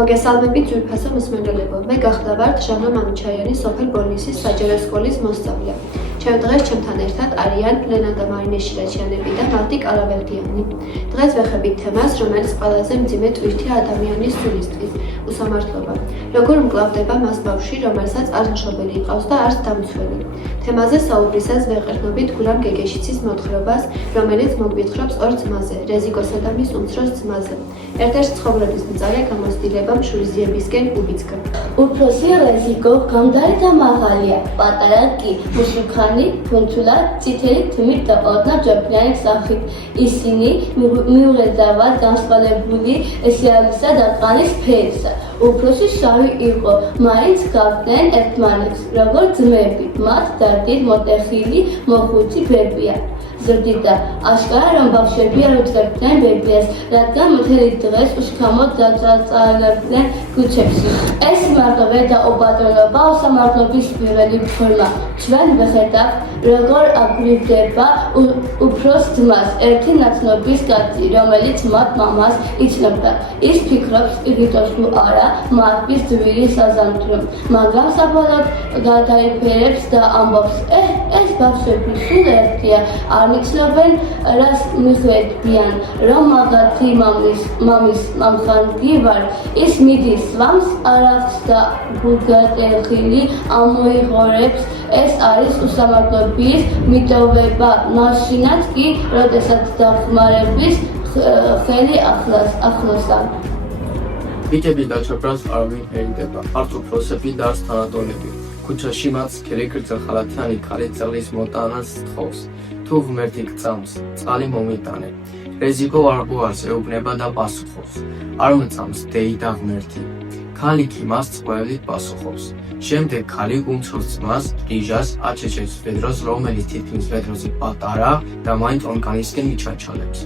მოგესალმებით ძვირფასო მსმენელებო, მე გახლავართ ჟანო მამიჩაიანი სოფელ ბოლნისის საჯარო სკოლის მოსწავლე. ჩემ დღეს ჩემთან ერთად არიან ლენა და მარინე შილაჩიანები და მალტი კალავერდიანი. დღეს ვეხებით თემას, რომელიც ყველაზე მძიმე ტვირთია ადამიანის სულისთვის, უსამართლობა. როგორ მკლავდება მას ბავშვი, რომელსაც არც მშობელი ჰყავს და არც დამცველი. თემაზე საუბრისას ვეყრდნობით გურამ გეგეშიცის მოთხრობას, რომელიც მოგვითხრობს ორ ძმაზე, რეზიკოსა და მის უმცროს ძმაზე. ერთ-ერთ ცხოვრების მწარე გამოცდილებამ შურიზიებისკენ უბიძგა. უფროსი რეზიკო გამდარი და მაღალია, პატარა კი მუსულქანი, ფუნთულად, წითელი თმით დაყავდა ჯაფრიანი სახით. ისინი მიუხედავად განსხვავებული სიამისა და ყანის ფერისა. უფროსი შავი იყო, მაინც გავდნენ ერთმანეთს, როგორც ძმები, მათ დარდით მოტეხილი მოხუცი ბებია. ზრდიდა აშკარა რომ ბავშვები არ უძლებდნენ ბებიას, რადგან მთელი დღეს უშქამოდ დაწალწალებდნენ ქუჩებში. ეს მარტივი და უბადლობა უსამართლობის პირველი ფორმა. ჩვენ ვხედავთ, როგორ აგვირდება უფროს ძმას ერთი ნაცნობის კაცი, რომელიც მათ მამას იცნობდა. ის ფიქრობს, იგიტოს თუ არა, მართვის ძვირი საზამთრო, მაგრამ საბოლოოდ გადაიფერებს და ამბობს, ეს ბავშვები სულ ერთია, მიცნობენ, რას მიხვედიან, რომ მაგათი მამის მამხანგი ვარ, ის მიდის სვამს, არახს და გულგატეხილი ამოიღორებს, ეს არის უსამართლობის მიტოვება, მაშინაც კი, როდესაც დახმარების ხელი ახლოსა. ბიჭების დაჩოქრას არავინ ერიდება, არც უფროსები და არც თანატოლები. ქუჩაში მათ სქელი გრძელხალათიანი ქალი წლის მოტანას თხოვს. თუ ღმერთი გწამს, წყალი მომიტანე. რეზიკო არგუას ეუბნება და პასუხობს. არ მწამს დეი და ღმერთი. ქალი კი მას წყვლით პასუხობს. შემდეგ ქალი უმცროს ძმას, რიჟას, აჩეჩებს ვედროს, რომელიც თითქმის ვედროზე პატარა და მაინც ორგანისკენ მიჩაჩალებს.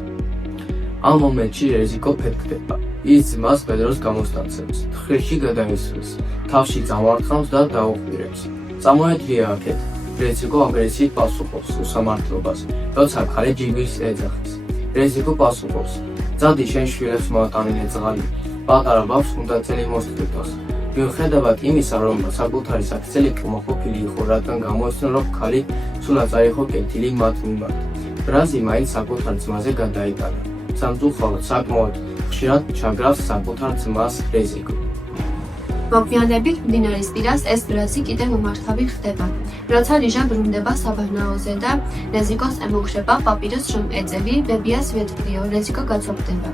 ამ მომენტში რეზიკო ფეთქდება. ის ძმას ვედროს გამოსტაცებს, თხრილში გადაესვრის, თავში წამარხავს და დაუხმირებს. წამოედრია აქეთ. რეზიკო აგრესიით პასუხობს უსამართლობას, როცა ქალი ჯიბირს ეძახის. რეზიკო პასუხობს, ძადი შენ შვილებს მოატანინე წყალი, პატარა ბავშვს უნდა წელი მოსწრებდოს. მიუხედავად იმისა, რომ საკუთარი საქციელი კმაყოფილი იყო, რადგან გამოიცნო, რომ ქალი სულაც არ იყო კეთილი მათ მიმართ. ბრაზი მაინც საკუთარ ძმაზე გადაიტანა. სამწუხაროდ საკმაოდ ხშირად ჩაგრავს საკუთარ ძმას რეზიკო. მოგვიანებით მდინარის პირას ეს ბრაზი კიდევ უმართავი ხდება. როცა რიჟა ბრუნდება საბანაოზე და რეზიკოს ემუქრება პაპიროს რომ ეწევი, ბებიას ვეთქლიო, რეზიკო გაცოფდება.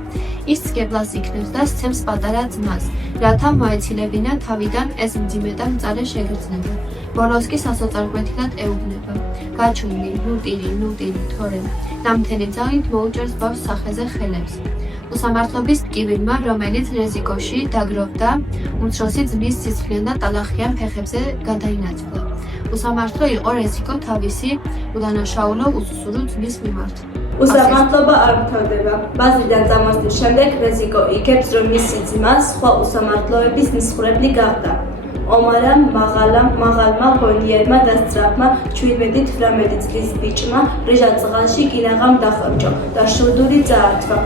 ის ცგებლას იქნევს და სცემს პატარა ძმას, რათა მოეცილებინა თავიდან ეს მძიმე და მწარე შეგრძნება. ბოლოს კი სასოწარკვეთილად ეუბნება. გაჩვილი, ნუტილი, თორემ, ნამთელი ძალით მოუჭერს ბავშვს სახეზე ხელებს. უსამართლობის ტკივილმა, რომელიც რეზიკოში დაგროვდა, უმცროსი ძმის სისხლიან და ტალახიან ფეხებზე გადაინაცვლა. უსამართლო იყო რეზიკო თავისი უდანაშაულო უსუსურო ძმის მიმართ. უსამართლობა არ მთავრდება. ბაზრიდან წამოსვლის შემდეგ რეზიკო იგებს, რომ მისი ძმა სხვა უსამართლოების მსხვერპლი გახდა. ომარამ მაღალმა გონიერმა და სწრაფმა 17-18 წლის ბიჭმა რიჟა წყალში კინაღამ დახარჯო და შუდური წაართვა.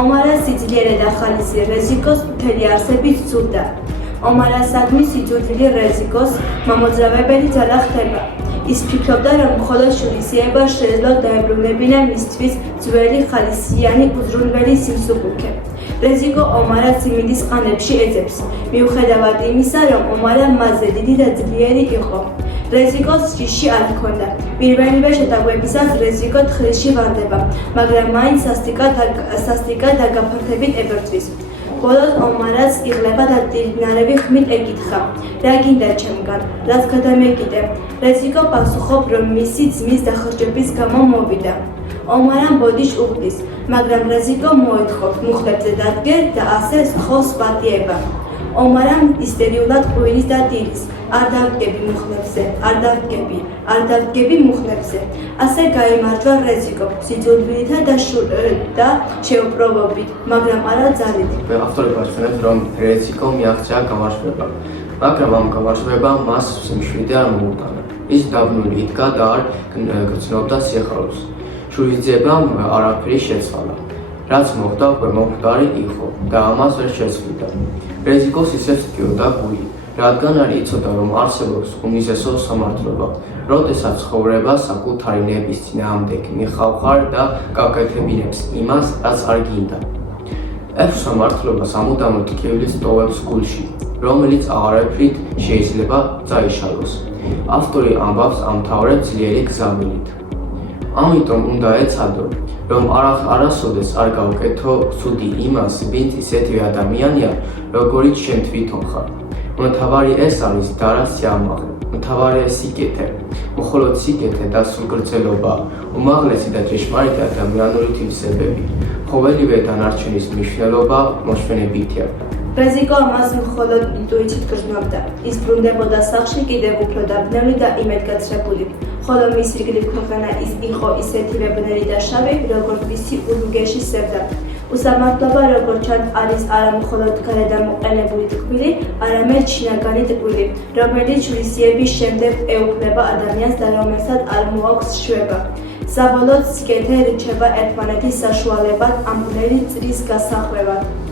ომარა სიძლიერე და ხალისი რეზიკოს მთელი არსებით სძულდა. ომარასადმი სიძულვილი რეზიკოს მამოძრავებელი ძალა ხდება. ის ფიქრობდა, რომ მხოლოდ შურისიება შეეძლო დაებრუნებინა მისთვის ძველი ხალისიანი უზრუნველი სიმსუბუქე. რეზიკო ომარას სიმინდის ყანებში ეძებს, მიუხედავად იმისა, რომ ომარა მასზე დიდი და ძლიერი იყო. რეზიკოს ჯიში არ ჰქონდა. პირველივე შეტაკებისას რეზიკო თხრილში ვარდება, მაგრამ მაინც სასტიკად და გაფართებით ებრძვის. ბოლოს ომარას იღლება და დიდნარევი ხმით ეკითხა, რა გინდა ჩემგან, რაც გადამეკიდე. რეზიკო პასუხობს, რომ მისი ძმის დახარჯების გამო მოვიდა. ომარამ ბოდიშ უხდის, მაგრამ რეზიკო მოითხოვს მუხლებზე დადგე და ასე სთხოვს პატიება. ომარამ ისტერიულად ყვირის და დილის, არ დავდგები მუხლებზე, არ დავდგები მუხლებზე. ასე გაიმარჯვა რეზიკო, სიძულვილითა და შეუპრობობით, მაგრამ არა ძალით. ავტორები აჩვენებს, რომ რეზიკო მიაღწია გამარჯვება, მაგრამ ამ გამარჯვებამ მას სიმშვიდე არ მოუტანა. ის დაბნული იდგა და არ გრძნობდა სიხარულს. შურისძიებამ არაფერი შეცვალა. რაც მოხდა უკვე მომხდარი იყო და ამას ვერ შეცვლიდა. რეზიკოს ისევ სკიოდა გული, რადგან არ იცოდა რომ არსებობს უმიზესო სამართლობა, როდესაც ცხოვრება საკუთარი ნების წინააღმდეგ მიხავხარ და გაკეთებინებს იმას, რაც არ გინდა. ეს სამართლობა სამუდამოდ ტკივილს ტოვებს გულში, რომელიც აღარაფრით შეიძლება წაიშალოს. ავტორი ამბავს ამთავრებს ძლიერი გზავნილით. ამიტომ უნდა ეცადო, რომ არასოდეს არ გავკეთო ცუდი იმას, ვინც ისეთივე ადამიანია, როგორიც შენ თვითონ ხარ. მთავარი ეს არის და რა სიამაყე, მთავარია სიკეთე, მხოლოდ სიკეთე და სულგრძელობა, უმაღლესი და ჭეშმარიტი ადამიანური თვისებები, ყოველივე დანარჩენის მნიშვნელობა მოშვენებითია. რეზიკო ამას მხოლოდ ინტუიციით გრძნობდა. ის ბრუნდებოდა სახლში კიდევ უფრო დაბნეული და იმედგაცრებული, ხოლო მის ირგვლივ ქვეყანა იყო ისეთივე ბნელი და შავი, როგორც მისი ურუგეში სევდა. უსამართლობა, როგორც ჩანს, არის არა მხოლოდ გარედამოყენებული ტკბილი, არამედ შინაგანი ტკბილი, რომელიც შურისძიების შემდეგ ეუფლება ადამიანს და რომელსაც არ მოაქვს შვება. საბოლოოდ სიკეთე რჩება ერთმანეთის საშუალებად ამ ბნელი წრის გასახვევად.